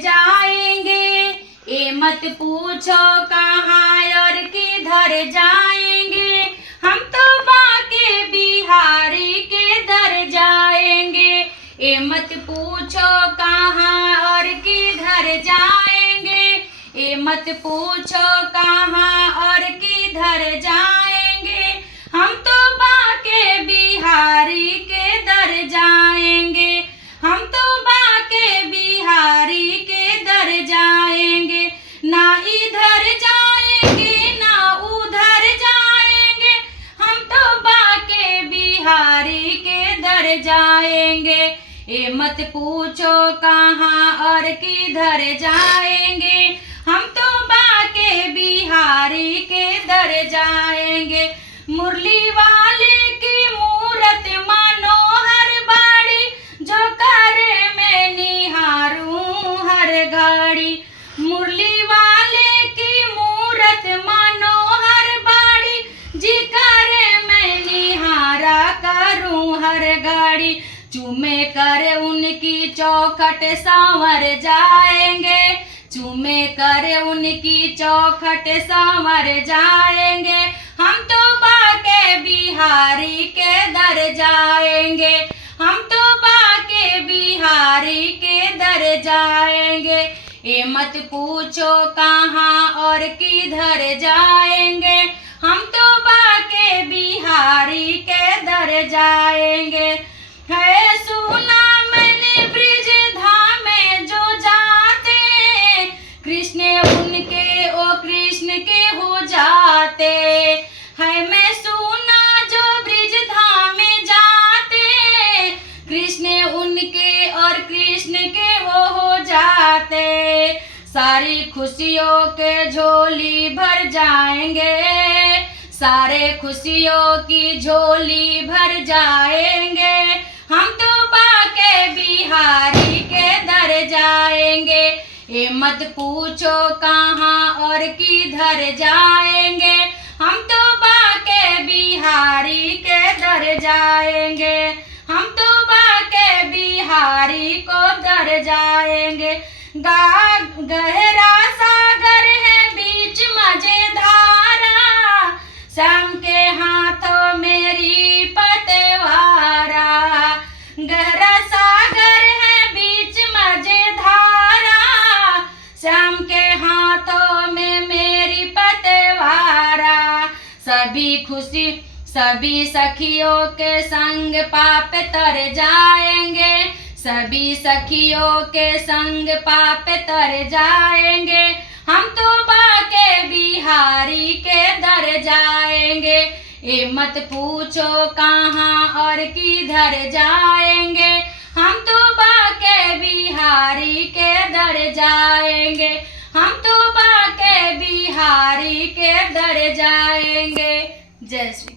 जाएंगे। ये मत पूछो कहाँ और किधर जाएंगे, हम तो बाके बिहारी के दर जाएंगे। ये मत पूछो कहाँ और किधर जाएंगे, ये मत पूछो कहाँ और किधर जाएंगे, हम तो बाके बिहारी के दर जाएंगे। हम तो बाके बिहारी के दर जाएंगे। ना इधर जाएंगे ना उधर जाएंगे, हम तो बाके बिहारी के दर जाएंगे। ये मत पूछो कहाँ और किधर जाएंगे, हम तो बाके बिहारी के दर जाएंगे। मुरली वाले की मूरत मनोहर बाड़ी, जो करे मैं निहारूं हर घड़ी। मुरली वाले की मूरत मनोहर बाड़ी, जी करे मैं निहारा करूं हर घड़ी। चूमे कर उनकी चौखट सांवर जाएंगे, चूमे कर उनकी चौखट सांवर जाएंगे, हम तो बाके बिहारी के दर जाएंगे। हम तो बाके बिहारी के दर जाएंगे। ये मत पूछो कहाँ और किधर जाएंगे, हम तो बाके बिहारी के दर जाएंगे। है सुना मैंने ब्रिज धाम में जो जाते, कृष्ण उनके ओ कृष्ण के हो जाते। है मैं सुना जो ब्रिज धाम में जाते, कृष्ण उनके और कृष्ण के वो हो जाते। सारी खुशियों के झोली भर जाएंगे, सारे खुशियों की झोली भर जाएंगे, हम तो बाके बिहारी के दर जाएंगे। ये मत पूछो कहाँ और किधर जाएंगे, हम तो बाके बिहारी के दर जाएंगे। हम तो बाके बिहारी को दर जाएंगे। गहरा सागर है बीच मझधारा, श्याम के हाथों मेरी पतवारा। गहरा सागर है बीच मझधारा, श्याम के हाथों में मेरी पतवारा। सभी सखियों के संग पाप तर जाएंगे, सभी सखियों के संग पाप तर जाएंगे, हम तो बाके बिहारी के दर जाएंगे। ये मत पूछो कहाँ और किधर जाएंगे, हम तो बाके बिहारी के दर जाएंगे। हम तो बाके बिहारी के दर जाएंगे। जय श्री